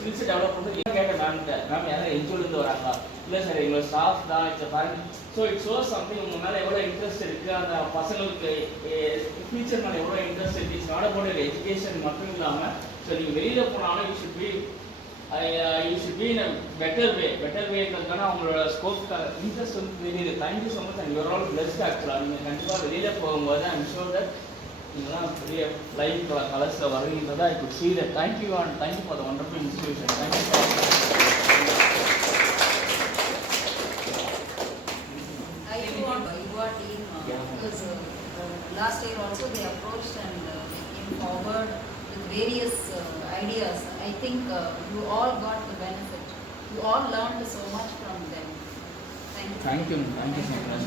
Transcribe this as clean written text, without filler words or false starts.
Skills develop பண்ணுறது கேட்ட மேம் யாரும் என்ஜோலேருந்து வராங்களா இல்லை சார் எங்களோட ஸ்டாஃப் தான் it's parent. So it shows something உங்கள் மேலே எவ்வளோ இன்ட்ரெஸ்ட் இருக்குது, அந்த பசங்களுக்கு ஃபியூச்சர் மேலே எவ்வளோ இன்ட்ரெஸ்ட் இருக்குது. இட்ஸ் நாட் அபவுட் எஜுகேஷன் மட்டும் இல்லாமல் ஸோ நீங்கள் வெளியில் போனாலும் you should be in a better வேன்றதுக்கான அவங்களோட ஸ்கோப் இன்ட்ரெஸ்ட் வந்து தெரியுது. Thank you so much and your all best. ஆக்சுவலாக நீங்கள் கண்டிப்பாக வெளியில் போகும்போது ஐம் ஷோர் தட் நீங்கள்லாம் பெரிய லைஃப் கலர்ஸில் வருகின்றதா I could see that. Thank you and thank you for the wonderful institution. Thank you for because last year also they approached and they came forward with various ideas. I think you all got the benefit. You all learned so much from them. Thank you. Thank you so much.